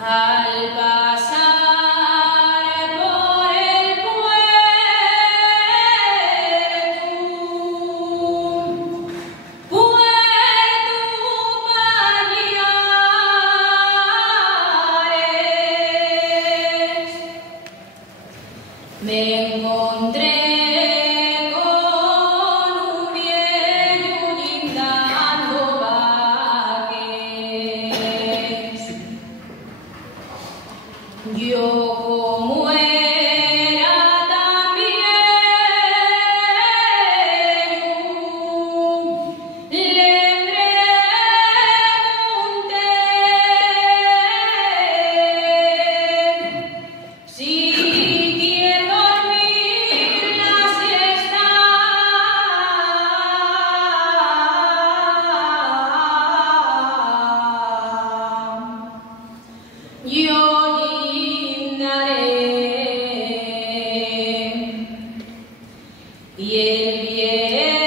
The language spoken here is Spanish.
Al pasar por el puerto Pañares, me encontré con un viejo guindando vaques. Yo como era también le pregunté si quiero dormir la siesta. Yo guindaré y el bien